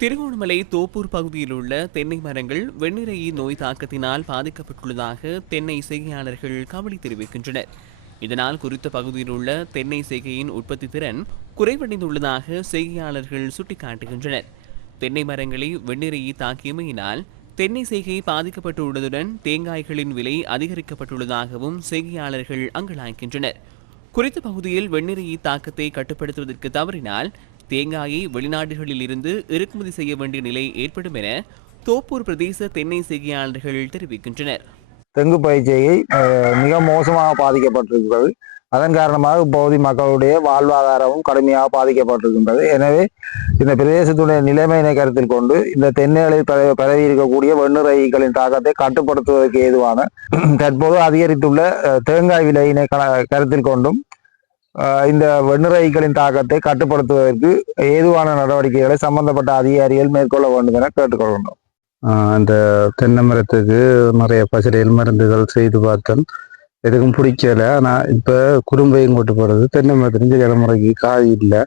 திருகோணமலை தோப்பூர் பகுதியில் உள்ள தென்னை மரங்கள் வெண்ணிறையி நோய் தாக்கத்தினால் பாதிக்கப்பட்டுள்ளதாக தென்னை செய்கையாளர்கள் கவலை தெரிவிக்கின்றனர். இதனால் குறித்த பகுதியில் உள்ள தென்னை செய்கையின் உற்பத்தி திறன் குறைவடைந்துள்ளதாக செய்கையாளர்கள் சுட்டிக்காட்டுகின்றனர். தென்னை மரங்களை வெண்ணிறையி தாக்கியமையினால் தென்னை செய்கை பாதிக்கப்பட்டுள்ளதுடன் தேங்காய்களின் விலை அதிகரிக்கப்பட்டுள்ளதாகவும் செய்கையாளர்கள் அங்கலாய்க்கின்றனர். குறித்த பகுதியில் வெண்ணிறையி தாக்கத்தை கட்டுப்படுத்துவதற்கு தவறினால் தேங்காயை வெளிநாடுகளில் இருந்து இறக்குமதி செய்ய வேண்டிய நிலை ஏற்படும் என தோப்பூர் பிரதேச தென்னை செய்கையாளர்கள் தெரிவிக்கின்றனர். தெங்கு பயிற்சியை மிக மோசமாக பாதிக்கப்பட்டிருக்கிறது. அதன் காரணமாக இப்பகுதி மக்களுடைய வாழ்வாதாரமும் கடுமையாக பாதிக்கப்பட்டிருக்கின்றது. எனவே இந்த பிரதேசத்துடைய நிலைமையினை கருத்தில் கொண்டு இந்த தென்னைகளில் பரவி இருக்கக்கூடிய வெண்ணிறைகளின் தாக்கத்தை கட்டுப்படுத்துவதற்கு ஏதுவான தற்போது அதிகரித்துள்ள தேங்காய் விலையினை கருத்தில் கொண்டும் இந்த வெண்ணிறைகளின் தாக்கத்தை கட்டுப்படுத்துவதற்கு ஏதுவான நடவடிக்கைகளை சம்பந்தப்பட்ட அதிகாரிகள் மேற்கொள்ள வேண்டும் என கேட்டுக்கொள்கின்றோம். அந்த தென்னை மரத்துக்கு நிறைய பச்சையல் மருந்துகள் செய்து பார்த்தேன், எதுக்கும் பிடிக்கல. ஆனால் இப்போ குறும்பையும் கொட்டு போடுறது தென்னை மரத்துக்கு தலைமுறைக்கு காய் இல்லை.